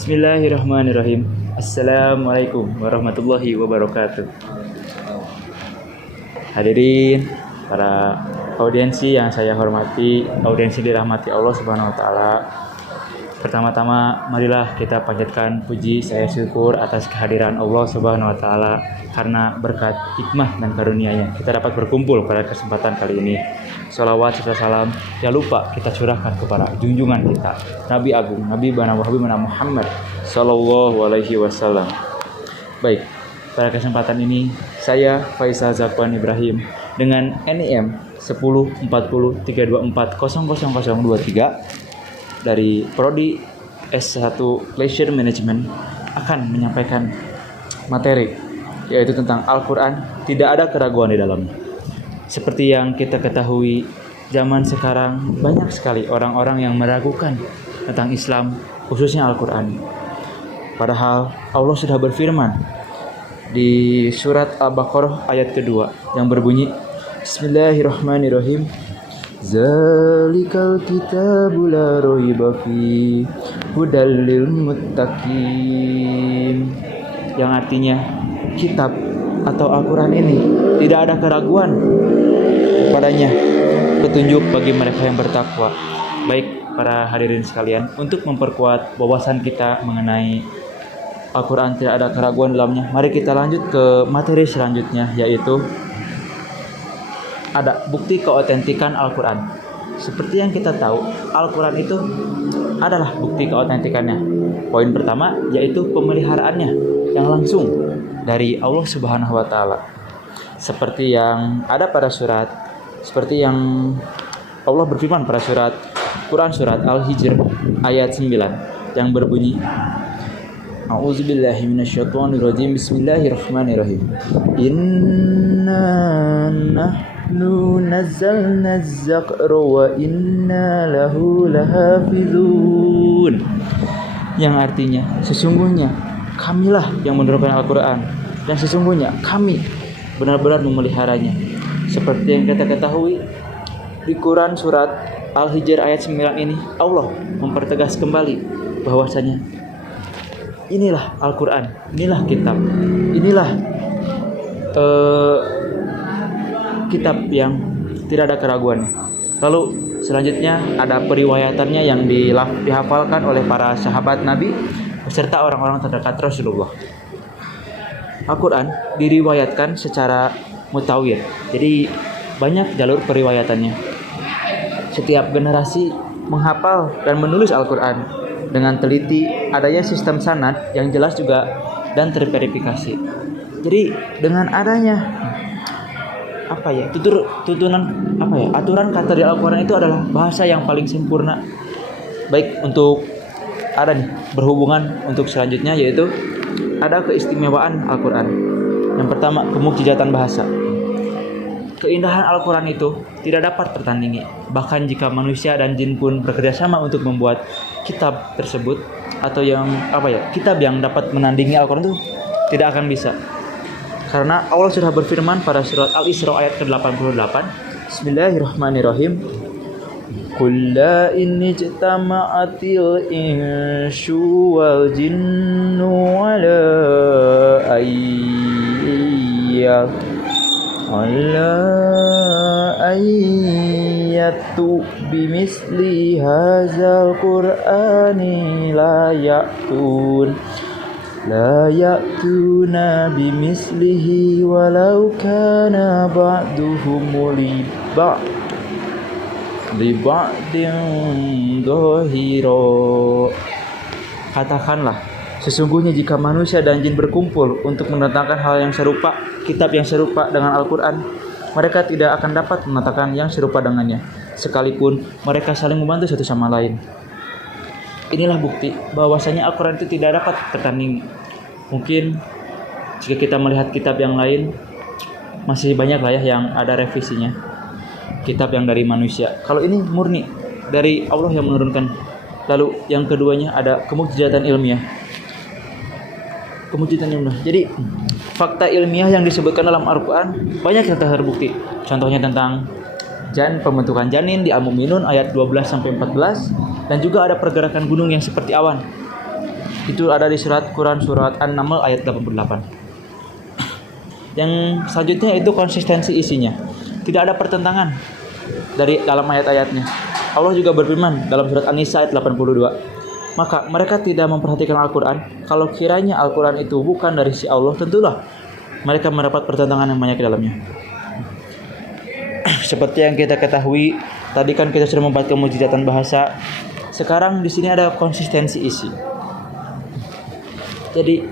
Bismillahirrahmanirrahim. Assalamualaikum warahmatullahi wabarakatuh. Hadirin para audiensi yang saya hormati, audiensi dirahmati Allah Subhanahu wa taala. Pertama-tama marilah kita panjatkan puji saya syukur atas kehadiran Allah Subhanahu wa taala karena berkat hikmah dan karunia-Nya kita dapat berkumpul pada kesempatan kali ini. Shalawat serta salam jangan lupa kita curahkan kepada junjungan kita Nabi Agung, Nabi Muhammad sallallahu alaihi wasallam. Baik, pada kesempatan ini saya Faisal Zakwan Ibrahim dengan NIM 104032400023 dari Prodi S1 Leisure Management akan menyampaikan materi yaitu tentang Al-Quran, tidak ada keraguan di dalamnya. Seperti yang kita ketahui, zaman sekarang banyak sekali orang-orang yang meragukan tentang Islam, khususnya Al-Quran. Padahal Allah sudah berfirman di surat Al-Baqarah ayat kedua yang berbunyi Bismillahirrahmanirrahim. Zalikal kitabu la raiba fi hudal lil muttaqin, yang artinya kitab atau Al-Quran ini tidak ada keraguan padanya, petunjuk bagi mereka yang bertakwa. Baik para hadirin sekalian, untuk memperkuat wawasan kita mengenai Al-Quran tidak ada keraguan dalamnya, mari kita lanjut ke materi selanjutnya, yaitu ada bukti keotentikan Al-Quran. Seperti yang kita tahu, Al-Quran itu adalah bukti keotentikannya. Poin pertama yaitu pemeliharaannya yang langsung dari Allah Subhanahu wa taala. Seperti yang ada pada seperti yang Allah berfirman pada Quran surat Al-Hijr ayat 9 yang berbunyi A'udzubillahi minasyaitonirrajim. Bismillahirrahmanirrahim. Inna nahnu nazzalna az-zakra wa inna lahu lahafizun, yang artinya sesungguhnya kamilah yang menurunkan Al-Quran dan sesungguhnya kami benar-benar memeliharanya. Seperti yang kita ketahui di Quran surat Al-Hijr ayat 9 ini, Allah mempertegas kembali bahwasanya inilah Al-Quran, inilah kitab, inilah kitab yang tidak ada keraguan. Lalu selanjutnya ada periwayatannya yang dihafalkan oleh para sahabat Nabi beserta orang-orang terdekat Rasulullah. Al-Quran diriwayatkan secara mutawir, jadi banyak jalur periwayatannya. Setiap generasi menghafal dan menulis Al-Quran dengan teliti, adanya sistem sanad yang jelas juga dan terverifikasi. Jadi dengan adanya aturan kata di Al-Quran itu adalah bahasa yang paling sempurna. Baik, untuk ada nih berhubungan untuk selanjutnya, yaitu ada keistimewaan Al-Quran. Yang pertama, kemukjizatan bahasa. Keindahan Al-Quran itu tidak dapat tertandingi. Bahkan jika manusia dan jin pun bekerja sama untuk membuat kitab tersebut atau kitab yang dapat menandingi Al-Quran itu tidak akan bisa. Karena Allah sudah berfirman pada surat Al-Isra ayat ke-88. Bismillahirrahmanirrahim. Qul la inni ijtama'atil insyu wal jinnu ala ayyatu bimisli hadzal qur'ani la ya'tuna bimislihi walau kana ba'duhum li ba'din dhahira. Katakanlah, sesungguhnya jika manusia dan jin berkumpul untuk mendatangkan hal yang serupa, kitab yang serupa dengan Al-Quran, mereka tidak akan dapat mendatangkan yang serupa dengannya, sekalipun mereka saling membantu satu sama lain. Inilah bukti bahwasanya Al-Quran itu tidak dapat tertandingi. Mungkin jika kita melihat kitab yang lain, masih banyak lah ya yang ada revisinya, kitab yang dari manusia. Kalau ini murni dari Allah yang menurunkan. Lalu yang keduanya ada kemukjizatan ilmiah. Jadi fakta ilmiah yang disebutkan dalam Al-Quran banyak yang terbukti. Contohnya tentang pembentukan janin di Al-Mu'minun ayat 12-14, dan juga ada pergerakan gunung yang seperti awan. Itu ada di surat Quran surat An-Naml ayat 88. Yang selanjutnya itu konsistensi isinya. Tidak ada pertentangan dari dalam ayat-ayatnya. Allah juga berfirman dalam surat An-Nisa ayat 82. Maka mereka tidak memperhatikan Al-Quran. Kalau kiranya Al-Quran itu bukan dari si Allah, tentulah mereka mendapat pertentangan yang banyak di dalamnya. Seperti yang kita ketahui, tadi kan kita sudah membahas kemujizatan bahasa. Sekarang di sini ada konsistensi isi. Jadi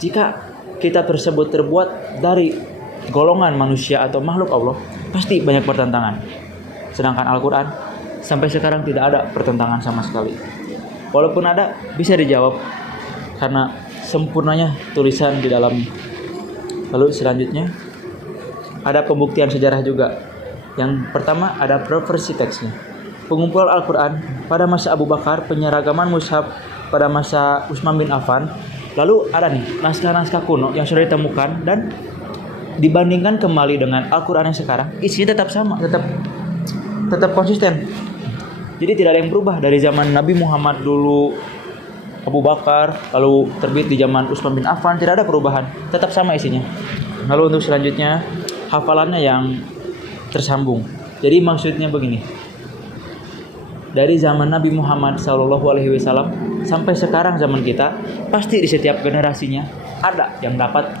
jika kita tersebut terbuat dari golongan manusia atau makhluk Allah, pasti banyak pertentangan. Sedangkan Al-Quran sampai sekarang tidak ada pertentangan sama sekali. Walaupun ada, bisa dijawab karena sempurnanya tulisan di dalamnya. Lalu selanjutnya ada pembuktian sejarah juga. Yang pertama ada versi teksnya. Pengumpulan Al-Quran pada masa Abu Bakar, penyeragaman mushaf pada masa Utsman bin Affan. Lalu ada nih naskah-naskah kuno yang sudah ditemukan dan dibandingkan kembali dengan Al-Quran yang sekarang, isinya tetap sama, tetap konsisten. Jadi tidak ada yang berubah dari zaman Nabi Muhammad dulu, Abu Bakar, lalu terbit di zaman Utsman bin Affan, tidak ada perubahan, tetap sama isinya. Lalu untuk selanjutnya hafalannya yang tersambung. Jadi maksudnya begini. Dari zaman Nabi Muhammad SAW sampai sekarang zaman kita, pasti di setiap generasinya ada yang dapat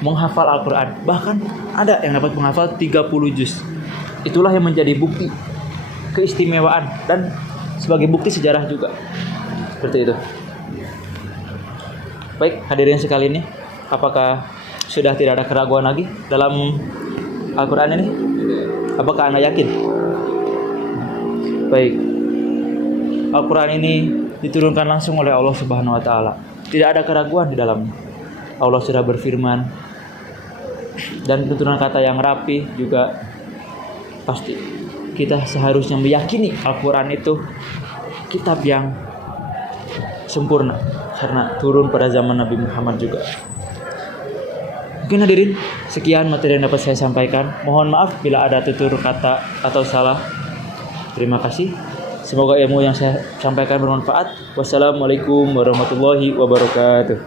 menghafal Al-Quran. Bahkan ada yang dapat menghafal 30 juz. Itulah yang menjadi bukti keistimewaan dan sebagai bukti sejarah juga. Seperti itu. Baik, hadirin sekalian, apakah sudah tidak ada keraguan lagi dalam Al-Quran ini? Apakah Anda yakin? Baik. Al-Quran ini diturunkan langsung oleh Allah Subhanahu wa taala. Tidak ada keraguan di dalamnya. Allah sudah berfirman dan tuturan kata yang rapi juga pasti. Kita seharusnya meyakini Al-Quran itu kitab yang sempurna karena turun pada zaman Nabi Muhammad juga. Mungkin hadirin, sekian materi yang dapat saya sampaikan. Mohon maaf bila ada tutur kata atau salah. Terima kasih. Semoga ilmu yang saya sampaikan bermanfaat. Wassalamualaikum warahmatullahi wabarakatuh.